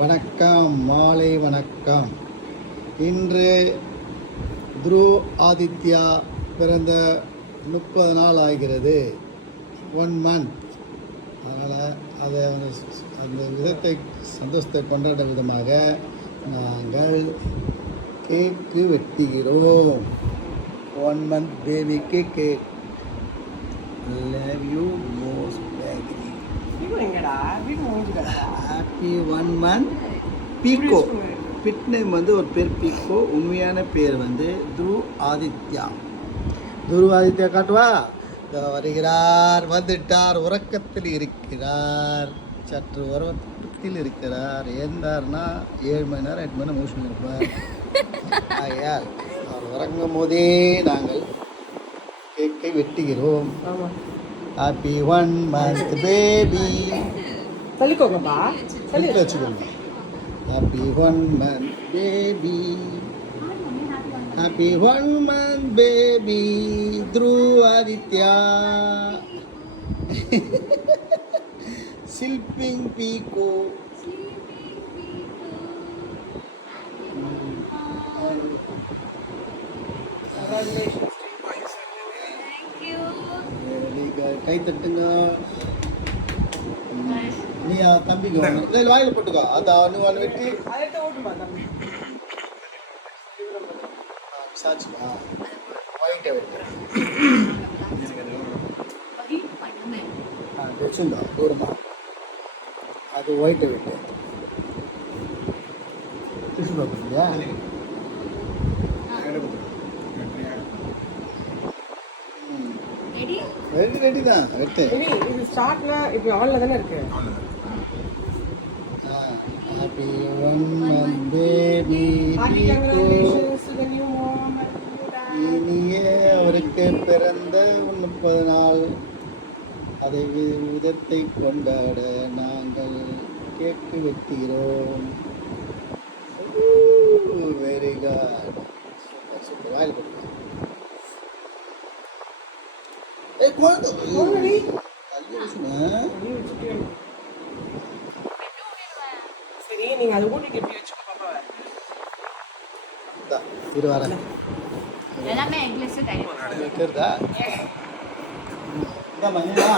வணக்கம், மாலை வணக்கம். இன்று துரு ஆதித்யா பிறந்த 30 நாள் ஆகிறது, 1 month. அதனால் அதை அந்த விதத்தை சந்தோஷத்தை கொண்டாட விதமாக நாங்கள் கேக்கு வெட்டுகிறோம். 1 month பேபிக்கு cake. Love you most bakery. Happy 1 month Pico. Pet name வந்து ஒரு பேர் பீக்கோ, உண்மையான பேர் வந்து துரு ஆதித்யா. துரு ஆதித்யா காட்டுவா வருகிறார், வந்துட்டார், உறக்கத்தில் இருக்கிறார், சற்று உறக்கத்தில் இருக்கிறார். ஏந்தார்னா 7 மணி நேரம் 8 மணி நேரம் மூஷன் இருப்பார். ஆகையால் அவர் உறங்கும் போதே நாங்கள் கேக்கை வெட்டுகிறோம். Happy 1 month baby. தள்ளிக்கோங்கப்பா, தள்ளி வச்சுக்கோங்க. Happy 1 month baby. Happy 1 month baby Dhru Aditya. Sleeping Pico. கை தட்டுங்க. நீ தம்பிக்கு வாயில போட்டுக்கோ. அது அவனு வெட்டி சாச்சுமா ஒயிட்டை விட்டு வச்சுருந்தா தூரமா. அது ஒயிட்டை விட்டு டிஷ்யூ பேப்பர் இல்லையா? ரெடி தான் வெட்டு. இது ஸ்டார்ட்னா இப்போ ஆன்ல தானே இருக்கு. Happy 1 month baby. இனிய அவருக்கு பிறந்த 30 நாள். அதை விதத்தை கொண்டாட நாங்கள் கேக்கு வெட்டுகிறோம். Very good. சூப்பர். வாயில் போட்டு சரி, நீங்க அதை ஊட்டிட்டு எப்படி வச்சுக்கோ பாப்பாவை. இரு வரேன். எல்லாமே எக்லெஸ் டைப் கேக்குதா? இந்த மணியா